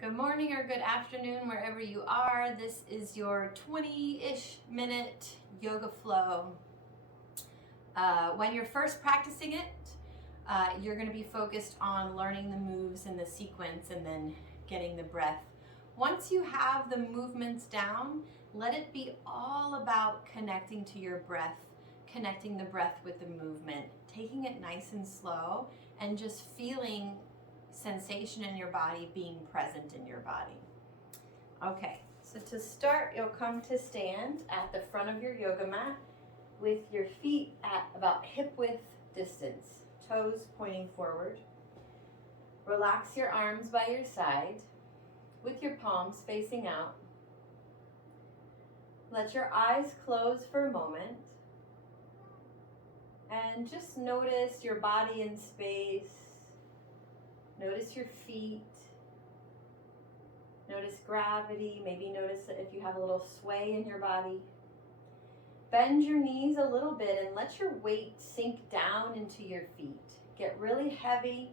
Good morning or good afternoon, wherever you are. This is your 20-ish minute yoga flow. When you're first practicing it, you're going to be focused on learning the moves and the sequence and then getting the breath. Once you have the movements down, let it be all about connecting to your breath, connecting the breath with the movement, taking it nice and slow, and just feeling sensation in your body, being present in your body. Okay, so to start, you'll come to stand at the front of your yoga mat with your feet at about hip width distance, toes pointing forward. Relax your arms by your side with your palms facing out. Let your eyes close for a moment and just notice your body in space. Notice your feet. Notice gravity. Maybe notice if you have a little sway in your body. Bend your knees a little bit and let your weight sink down into your feet. Get really heavy.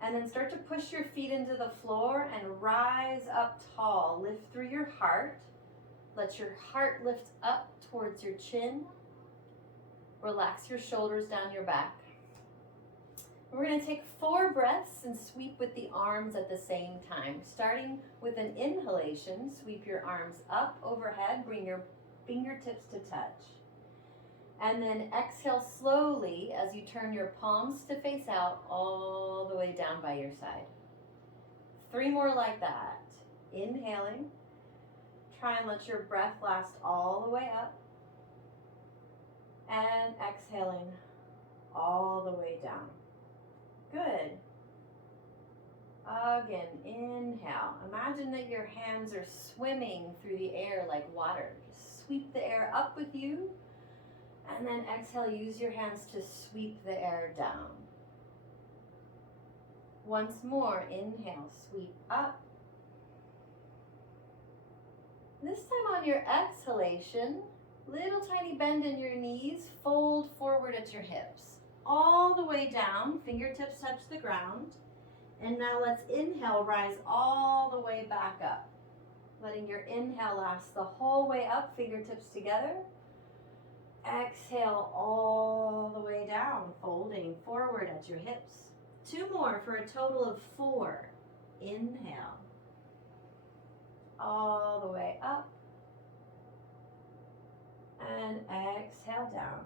And then start to push your feet into the floor and rise up tall. Lift through your heart. Let your heart lift up towards your chin. Relax your shoulders down your back. We're going to take 4 breaths and sweep with the arms at the same time. Starting with an inhalation, sweep your arms up overhead, bring your fingertips to touch. And then exhale slowly as you turn your palms to face out all the way down by your side. 3 more like that. Inhaling. Try and let your breath last all the way up. And exhaling all the way down. Good. Again, inhale. Imagine that your hands are swimming through the air like water. Just sweep the air up with you. And then exhale, use your hands to sweep the air down. Once more, inhale, sweep up. This time on your exhalation, little tiny bend in your knees, fold forward at your hips. All the way down, fingertips touch the ground. And now let's inhale, rise all the way back up. Letting your inhale last the whole way up, fingertips together. Exhale all the way down, folding forward at your hips. 2 more for a total of 4. Inhale. All the way up. And exhale down.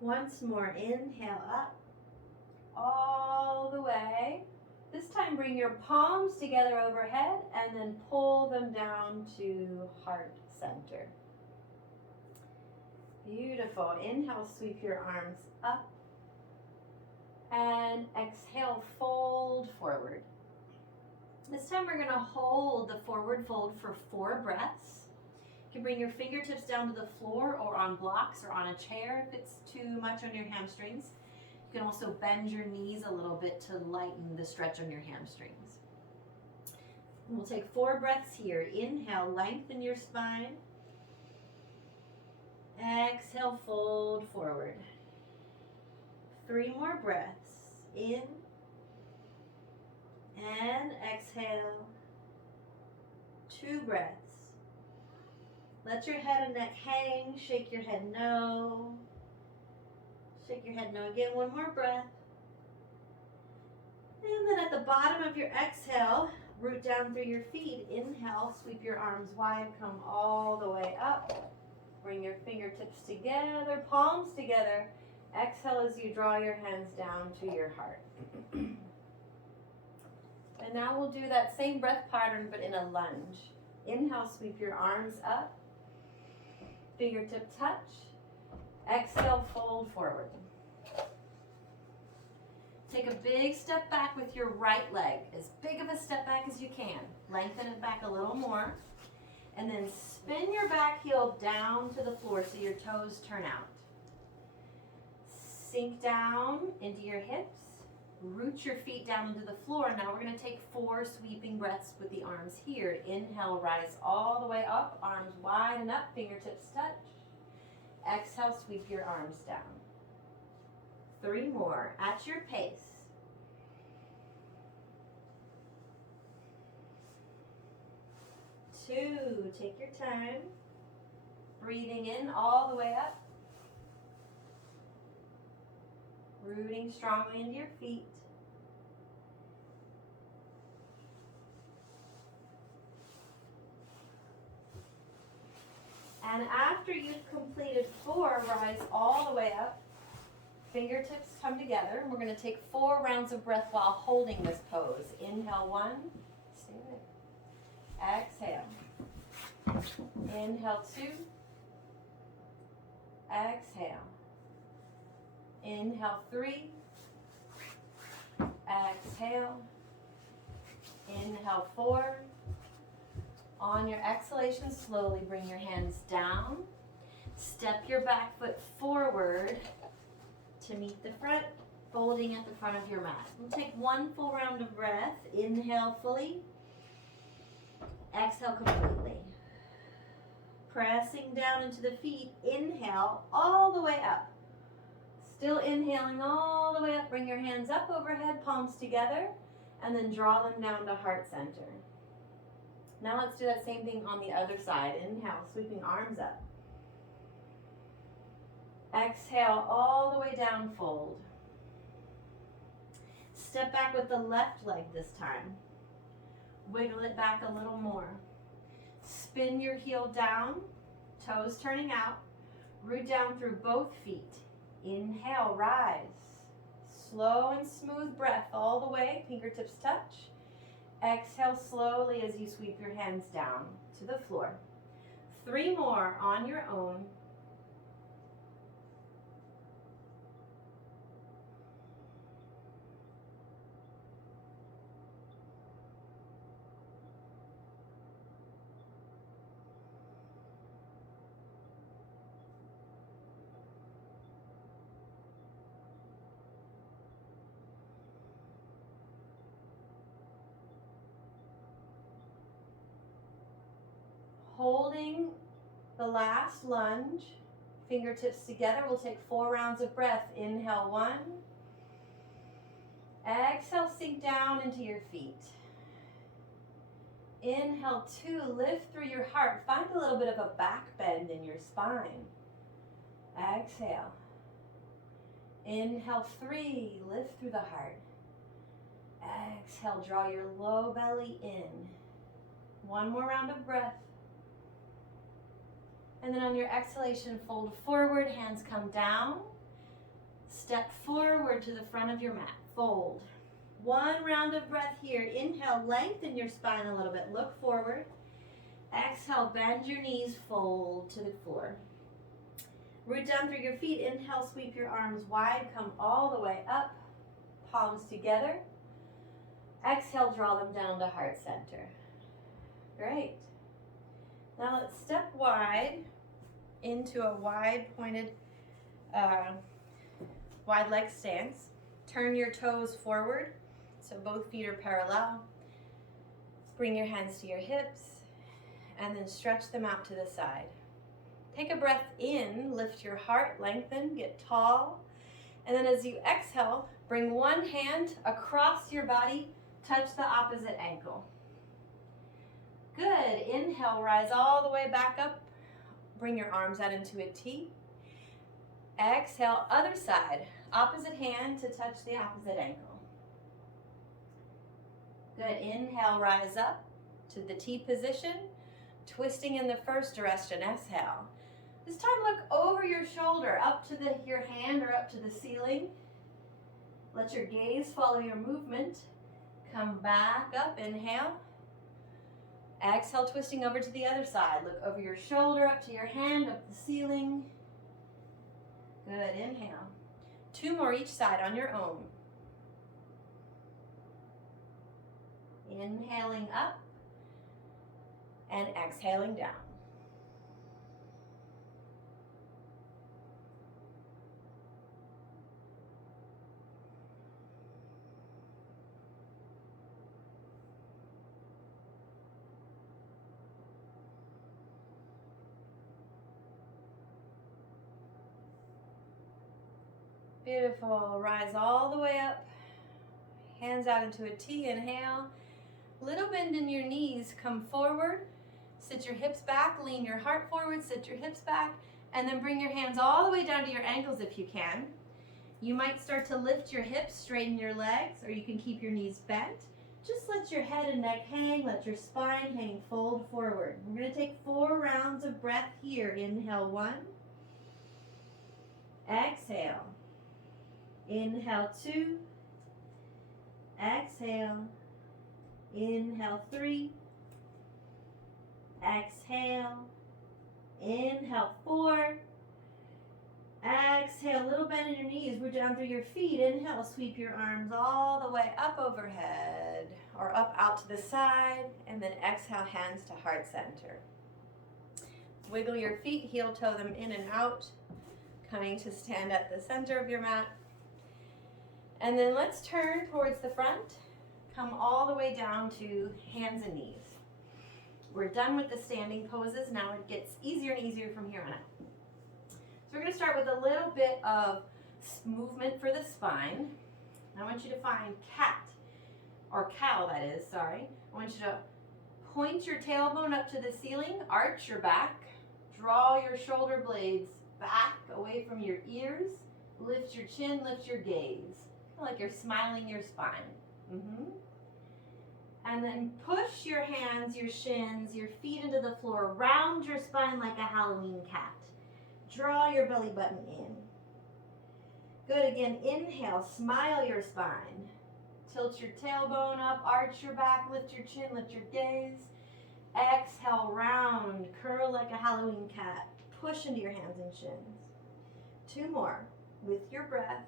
Once more, inhale up, all the way. This time bring your palms together overhead and then pull them down to heart center. Beautiful. Inhale, sweep your arms up. And exhale, fold forward. This time we're going to hold the forward fold for 4 breaths. You can bring your fingertips down to the floor or on blocks or on a chair if it's too much on your hamstrings. You can also bend your knees a little bit to lighten the stretch on your hamstrings. And we'll take 4 breaths here. Inhale, lengthen your spine. Exhale, fold forward. 3 more breaths. In and exhale. 2 breaths. Let your head and neck hang. Shake your head no. Shake your head no again. 1 more breath. And then at the bottom of your exhale, root down through your feet. Inhale, sweep your arms wide, come all the way up. Bring your fingertips together, palms together. Exhale as you draw your hands down to your heart. And now we'll do that same breath pattern but in a lunge. Inhale, sweep your arms up. Fingertip touch. Exhale, fold forward. Take a big step back with your right leg, as big of a step back as you can. Lengthen it back a little more. And then spin your back heel down to the floor so your toes turn out. Sink down into your hips. Root your feet down into the floor. Now we're going to take 4 sweeping breaths with the arms here. Inhale, rise all the way up, arms wide and up, fingertips touch. Exhale, sweep your arms down. 3 more at your pace. 2. Take your time. Breathing in all the way up. Rooting strongly into your feet. And after you've completed 4, rise all the way up. Fingertips come together. We're going to take 4 rounds of breath while holding this pose. Inhale 1. Stay there. Exhale. Inhale 2. Exhale. Inhale 3. Exhale. Inhale 4. On your exhalation, slowly bring your hands down. Step your back foot forward to meet the front, folding at the front of your mat. We'll take 1 full round of breath. Inhale fully. Exhale completely. Pressing down into the feet. Inhale all the way up. Still inhaling all the way up. Bring your hands up overhead, palms together, and then draw them down to heart center. Now let's do that same thing on the other side. Inhale, sweeping arms up. Exhale all the way down, fold. Step back with the left leg this time. Wiggle it back a little more. Spin your heel down, toes turning out. Root down through both feet. Inhale, rise. Slow and smooth breath all the way, fingertips touch. Exhale slowly as you sweep your hands down to the floor. 3 more on your own. Holding the last lunge, fingertips together, we'll take 4 rounds of breath. Inhale 1. Exhale, sink down into your feet. Inhale 2, lift through your heart. Find a little bit of a back bend in your spine. Exhale. Inhale 3, lift through the heart. Exhale, draw your low belly in. 1 more round of breath. And then on your exhalation, fold forward, hands come down. Step forward to the front of your mat, fold. 1 round of breath here. Inhale, lengthen your spine a little bit, look forward. Exhale, bend your knees, fold to the floor. Root down through your feet. Inhale, sweep your arms wide, come all the way up, palms together. Exhale, draw them down to heart center. Great. Now let's step wide into a wide pointed, wide leg stance. Turn your toes forward so both feet are parallel. Bring your hands to your hips and then stretch them out to the side. Take a breath in, lift your heart, lengthen, get tall. And then as you exhale, bring one hand across your body, touch the opposite ankle. Good. Inhale, rise all the way back up. Bring your arms out into a T. Exhale, other side. Opposite hand to touch the opposite ankle. Good. Inhale, rise up to the T position. Twisting in the first direction. Exhale. This time look over your shoulder, up to your hand or up to the ceiling. Let your gaze follow your movement. Come back up. Inhale. Exhale, twisting over to the other side. Look over your shoulder, up to your hand, up the ceiling. Good, inhale. 2 more each side on your own. Inhaling up and exhaling down. Beautiful. Rise all the way up. Hands out into a T. Inhale. Little bend in your knees. Come forward. Sit your hips back, lean your heart forward, sit your hips back, and then bring your hands all the way down to your ankles if you can. You might start to lift your hips, straighten your legs, or you can keep your knees bent. Just let your head and neck hang, let your spine hang, fold forward. We're going to take 4 rounds of breath here. Inhale 1. Exhale. Inhale 2. Exhale. Inhale 3. Exhale. Inhale 4. Exhale, a little bend in your knees. We're down through your feet. Inhale, sweep your arms all the way up overhead or up out to the side. And then exhale, hands to heart center. Wiggle your feet, heel toe them in and out, coming to stand at the center of your mat. And then let's turn towards the front. Come all the way down to hands and knees. We're done with the standing poses. Now it gets easier and easier from here on out. So we're going to start with a little bit of movement for the spine. I want you to find cat, or cow that is, sorry. I want you to point your tailbone up to the ceiling, arch your back, draw your shoulder blades back away from your ears, lift your chin, lift your gaze. Like you're smiling your spine. And then push your hands, your shins, your feet into the floor. Round your spine like a Halloween cat. Draw your belly button in. Good, again, inhale, smile your spine. Tilt your tailbone up, arch your back, lift your chin, lift your gaze. Exhale, round, curl like a Halloween cat. Push into your hands and shins. 2 more with your breath.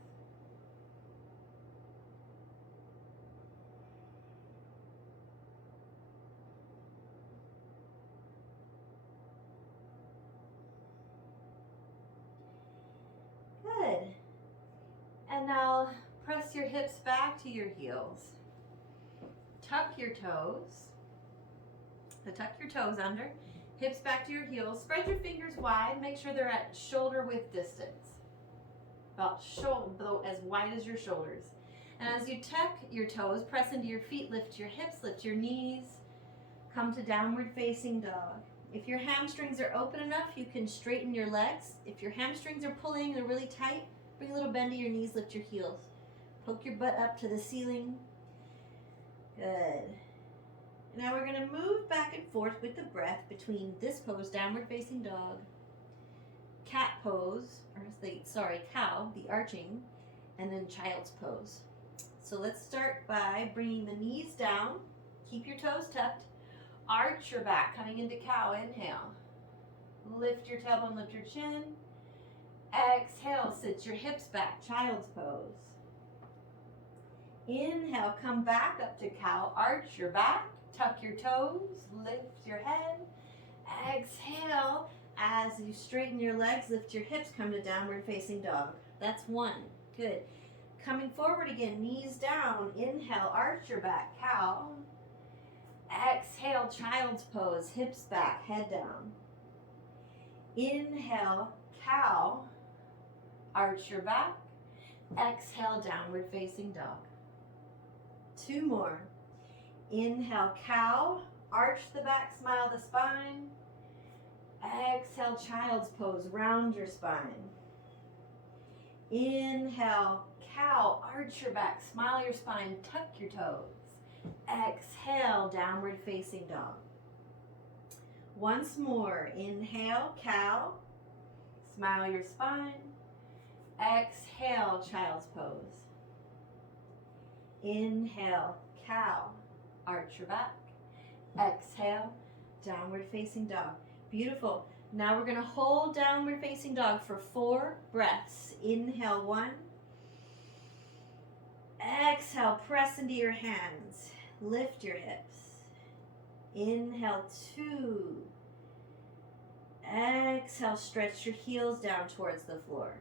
Good. And now press your hips back to your heels. Tuck your toes. Tuck your toes under. Hips back to your heels. Spread your fingers wide. Make sure they're at shoulder width distance. About as wide as your shoulders. And as you tuck your toes, press into your feet, lift your hips, lift your knees. Come to downward facing dog. If your hamstrings are open enough, you can straighten your legs. If your hamstrings are pulling, they're really tight, bring a little bend to your knees, lift your heels. Poke your butt up to the ceiling. Good. Now we're going to move back and forth with the breath between this pose, downward facing dog, cat pose, cow, the arching, and then child's pose. So let's start by bringing the knees down. Keep your toes tucked. Arch your back, coming into cow. Inhale. Lift your tailbone, lift your chin. Exhale, sit your hips back, child's pose. Inhale, come back up to cow. Arch your back, tuck your toes, lift your head. Exhale, as you straighten your legs, lift your hips, come to downward facing dog. That's 1. Good. Coming forward again, knees down. Inhale, arch your back, cow. Exhale, child's pose, hips back, head down. Inhale, cow, arch your back. Exhale, downward facing dog. 2 more. Inhale, cow, arch the back, smile the spine. Exhale, child's pose, round your spine. Inhale, cow, arch your back, smile your spine, tuck your toes. Exhale, downward facing dog. Once more, inhale, cow, smile your spine. Exhale, child's pose. Inhale, cow, arch your back. Exhale, downward facing dog. Beautiful. Now we're going to hold downward facing dog for 4 breaths. Inhale, 1. Exhale, press into your hands. Lift your hips. Inhale, 2. Exhale, stretch your heels down towards the floor.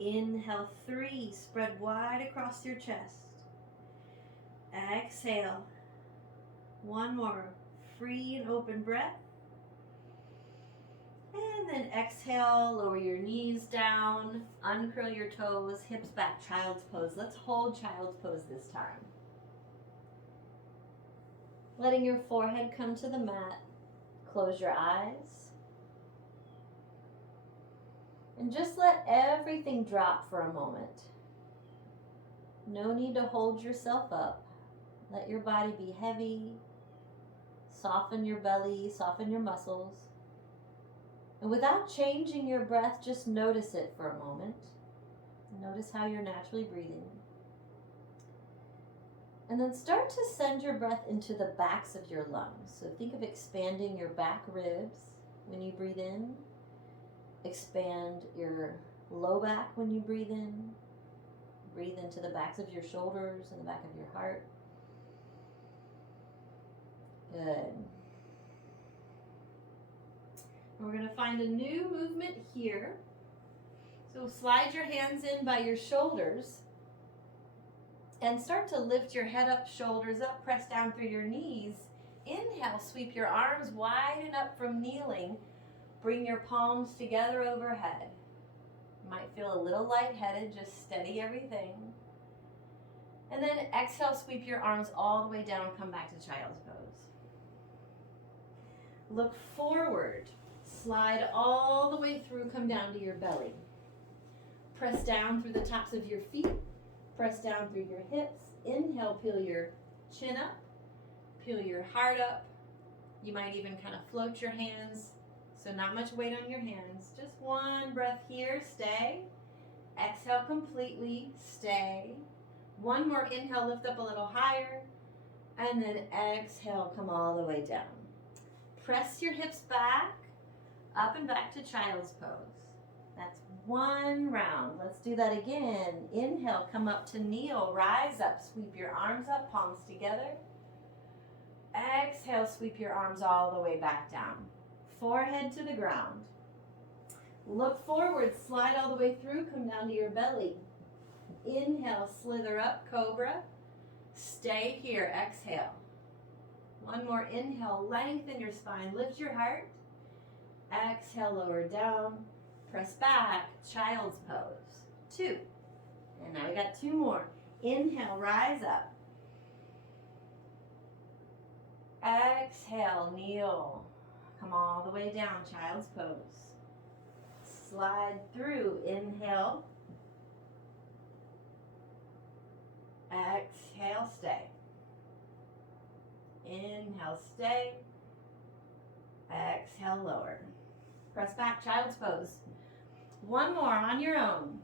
Inhale, 3. Spread wide across your chest. Exhale. 1 more. Free and open breath. And then exhale, lower your knees down, uncurl your toes, hips back, child's pose. Let's hold child's pose this time. Letting your forehead come to the mat. Close your eyes. And just let everything drop for a moment. No need to hold yourself up. Let your body be heavy. Soften your belly, soften your muscles. And without changing your breath, just notice it for a moment. Notice how you're naturally breathing. And then start to send your breath into the backs of your lungs. So think of expanding your back ribs when you breathe in. Expand your low back when you breathe in. Breathe into the backs of your shoulders and the back of your heart. Good. We're going to find a new movement here. So slide your hands in by your shoulders and start to lift your head up, shoulders up, press down through your knees. Inhale, sweep your arms wide and up from kneeling. Bring your palms together overhead. You might feel a little lightheaded, just steady everything. And then exhale, sweep your arms all the way down, come back to child's pose. Look forward, slide all the way through, come down to your belly. Press down through the tops of your feet, press down through your hips. Inhale, peel your chin up, peel your heart up. You might even kind of float your hands, so not much weight on your hands. Just one breath here, stay. Exhale completely, stay. One more inhale, lift up a little higher, and then exhale, come all the way down. Press your hips back, up and back to child's pose. That's one round. Let's do that again. Inhale, come up to kneel, rise up, sweep your arms up, palms together. Exhale, sweep your arms all the way back down. Forehead to the ground. Look forward, slide all the way through, come down to your belly. Inhale, slither up, cobra. Stay here, exhale. One more inhale, lengthen your spine, lift your heart. Exhale, lower down, press back, child's pose. 2. And now we got 2 more. Inhale, rise up. Exhale, kneel. Come all the way down, child's pose. Slide through, inhale. Exhale, stay. Inhale, stay. Exhale, lower. Press back, child's pose. One more on your own.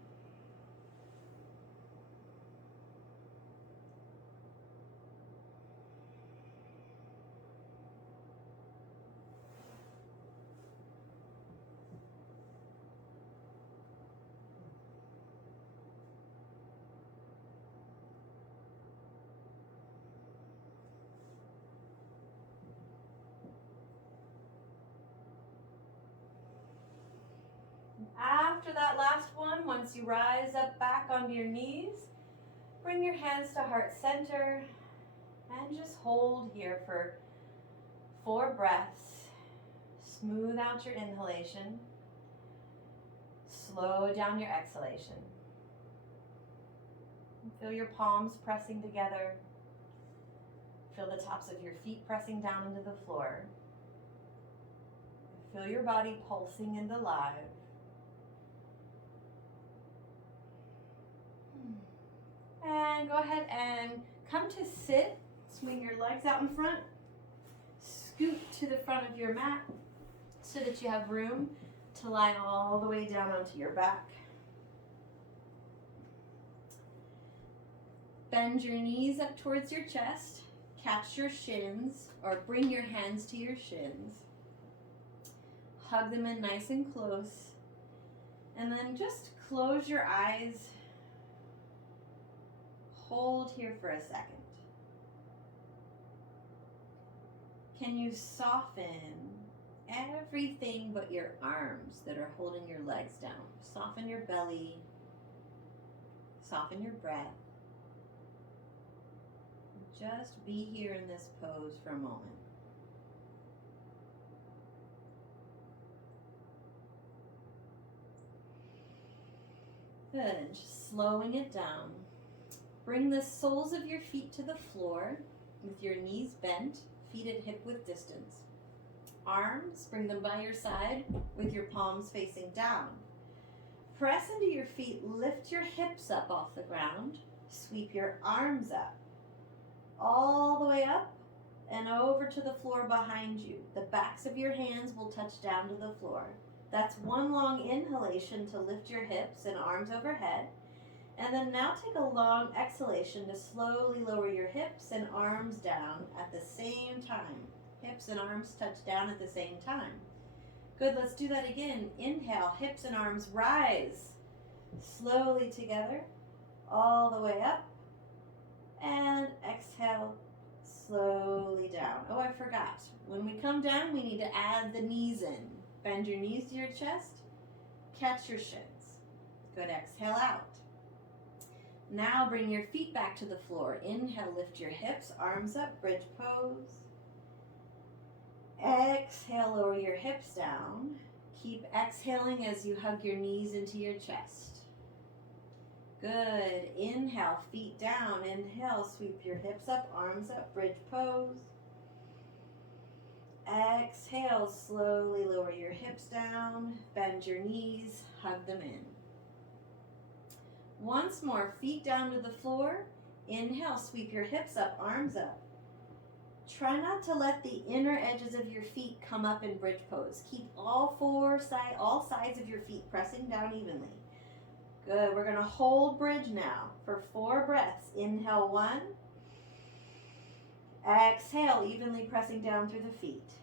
After that last one, once you rise up back onto your knees, bring your hands to heart center and just hold here for 4 breaths. Smooth out your inhalation. Slow down your exhalation. Feel your palms pressing together. Feel the tops of your feet pressing down into the floor. Feel your body pulsing and alive. And go ahead and come to sit. Swing your legs out in front. Scoot to the front of your mat so that you have room to lie all the way down onto your back. Bend your knees up towards your chest. Catch your shins or bring your hands to your shins. Hug them in nice and close. And then just close your eyes. Hold here for a second. Can you soften everything but your arms that are holding your legs down? Soften your belly. Soften your breath. Just be here in this pose for a moment. Good. Just slowing it down. Bring the soles of your feet to the floor with your knees bent, feet at hip width distance. arms, bring them by your side with your palms facing down. Press into your feet, lift your hips up off the ground, sweep your arms up, all the way up and over to the floor behind you. The backs of your hands will touch down to the floor. That's one long inhalation to lift your hips and arms overhead. And then now take a long exhalation to slowly lower your hips and arms down at the same time. Hips and arms touch down at the same time. Good, let's do that again. Inhale, hips and arms rise. Slowly together, all the way up. And exhale, slowly down. Oh, I forgot. When we come down, we need to add the knees in. Bend your knees to your chest. Catch your shins. Good, exhale out. Now bring your feet back to the floor. Inhale, lift your hips, arms up, bridge pose. Exhale, lower your hips down. Keep exhaling as you hug your knees into your chest. Good. Inhale, feet down. Inhale, sweep your hips up, arms up, bridge pose. Exhale, slowly lower your hips down. Bend your knees, hug them in. Once more, feet down to the floor. Inhale, sweep your hips up, arms up. Try not to let the inner edges of your feet come up in bridge pose. Keep all sides of your feet pressing down evenly. Good. We're going to hold bridge now for 4 breaths. Inhale 1. Exhale, evenly pressing down through the feet.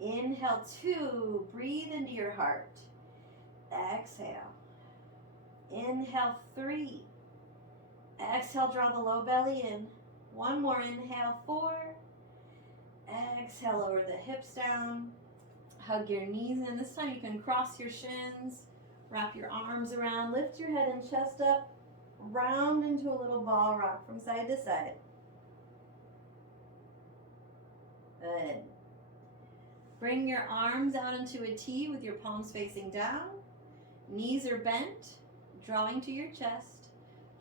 Inhale 2. Breathe into your heart. Exhale. Inhale 3. Exhale, draw the low belly in. One more inhale, 4. Exhale, lower the hips down. Hug your knees in. This time you can cross your shins. Wrap your arms around. Lift your head and chest up. Round into a little ball rock from side to side. Good. Bring your arms out into a T with your palms facing down. Knees are bent, drawing to your chest.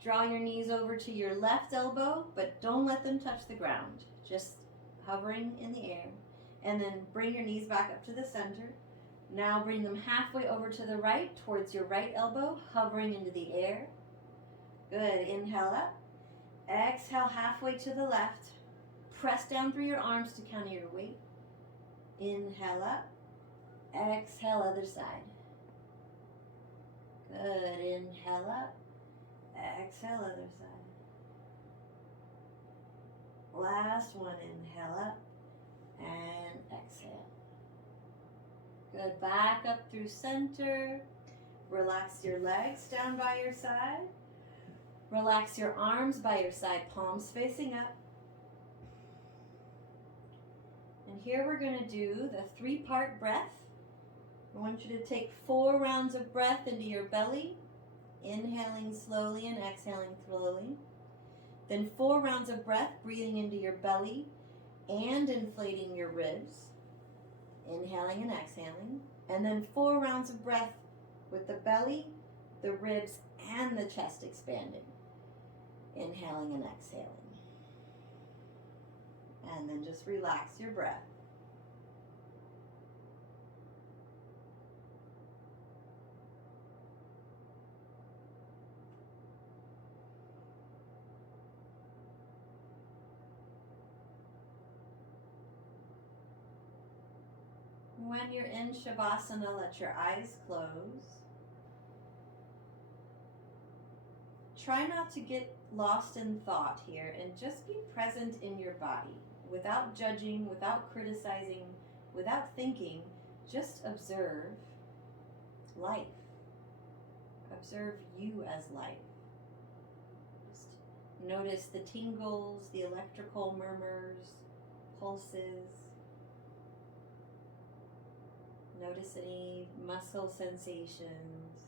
Draw your knees over to your left elbow, but don't let them touch the ground. Just hovering in the air. And then bring your knees back up to the center. Now bring them halfway over to the right, towards your right elbow, hovering into the air. Good. Inhale up. Exhale halfway to the left. Press down through your arms to counter your weight. Inhale up. Exhale other side. Good. Inhale up. Exhale other side. Last one. Inhale up and exhale. Good. Back up through center. Relax your legs down by your side. Relax your arms by your side, palms facing up. And here we're going to do the 3-part breath. I want you to take 4 rounds of breath into your belly, inhaling slowly and exhaling slowly. Then 4 rounds of breath, breathing into your belly and inflating your ribs, inhaling and exhaling. And then 4 rounds of breath with the belly, the ribs, and the chest expanding, inhaling and exhaling. And then just relax your breath. When you're in Shavasana, let your eyes close. Try not to get lost in thought here and just be present in your body without judging, without criticizing, without thinking. Just observe life. Observe you as life. Just notice the tingles, the electrical murmurs, pulses. Notice any muscle sensations.